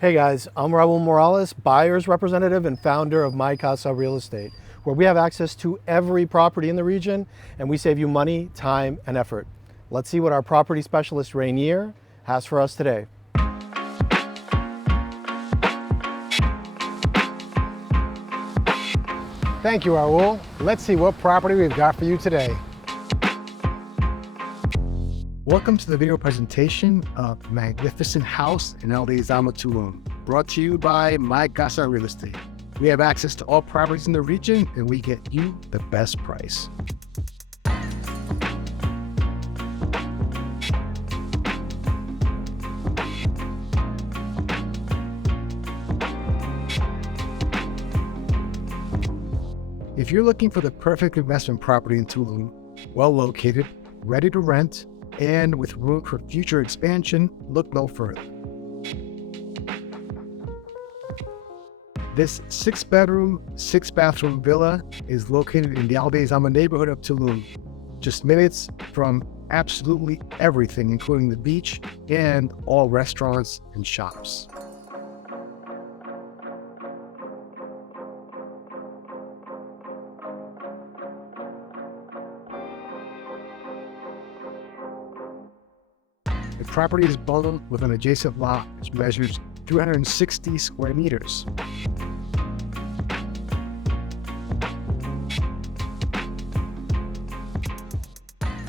Hey guys, I'm Raul Morales, buyer's representative and founder of MyCasa Real Estate, where we have access to every property in the region and we save you money, time, and effort. Let's see what our property specialist Rainier has for us today. Thank you, Raul. Let's see what property we've got for you today. Welcome to the video presentation of a magnificent house in Aldea Zama Tulum, brought to you by MyCasa Real Estate. We have access to all properties in the region and we get you the best price. If you're looking for the perfect investment property in Tulum, well located, ready to rent, and with room for future expansion, look no further. This 6-bedroom, 6-bathroom villa is located in the Aldea Zama neighborhood of Tulum, just minutes from absolutely everything, including the beach and all restaurants and shops. The property is bundled with an adjacent lot which measures 360 square meters.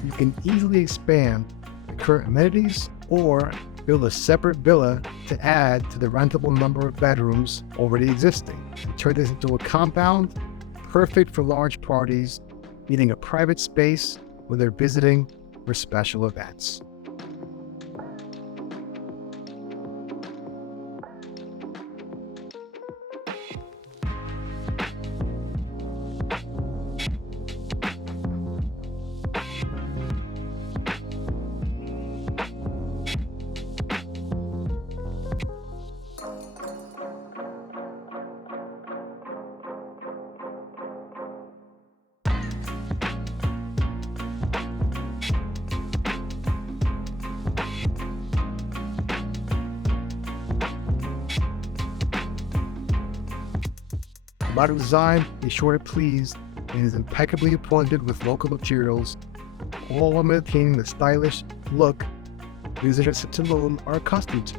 You can easily expand the current amenities or build a separate villa to add to the rentable number of bedrooms already existing and turn this into a compound perfect for large parties needing a private space when they're visiting for special events. The modern design is sure to please and is impeccably appointed with local materials, all while maintaining the stylish look visitors to Tulum are accustomed to.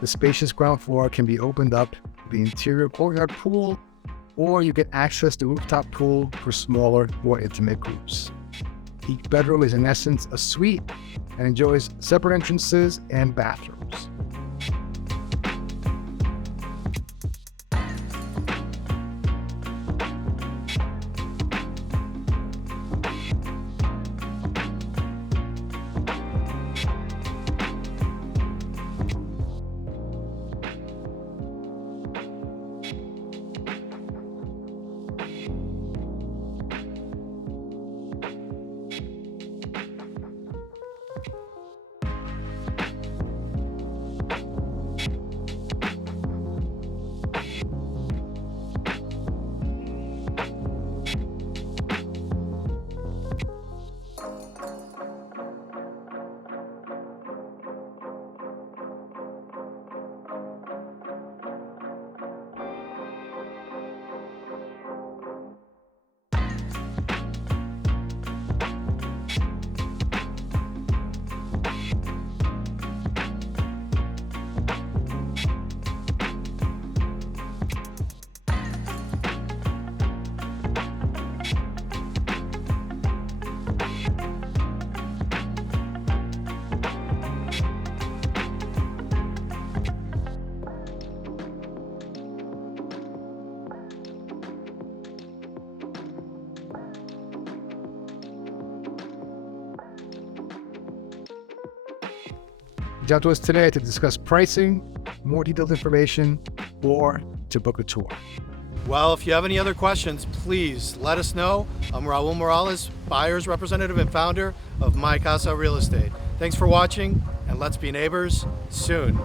The spacious ground floor can be opened up to the interior courtyard pool, or you get access to rooftop pool for smaller, more intimate groups. Each bedroom is in essence a suite and enjoys separate entrances and bathrooms. Reach out to us today to discuss pricing, more detailed information, or to book a tour. Well, if you have any other questions, please let us know. I'm Raul Morales, buyer's representative and founder of MyCasa Real Estate. Thanks for watching, and let's be neighbors soon.